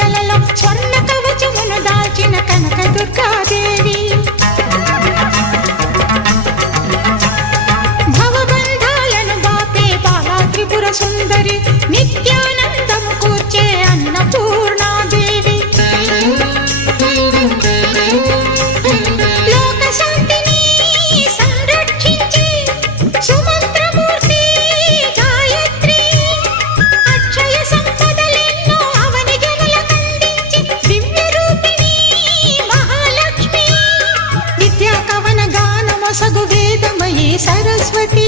పూజలలో స్వర్ణ కవచమును దాల్చిన కనక దుర్గాదేవి. భవబంధాలను బాపే బాలా త్రిపుర సుందరి, నిత్యానందము కూర్చే అన్నపూర్ణాదేవి. లోక శాంతిని సంరక్షించే సుమంత్రమూర్తి గాయత్రి. అక్షయ సంపదలెన్నో అవని జనులకందించి దివ్య రూపిణి మహాలక్ష్మి. విద్యా కవన గానమొసగు వేదమయీ సరస్వతి.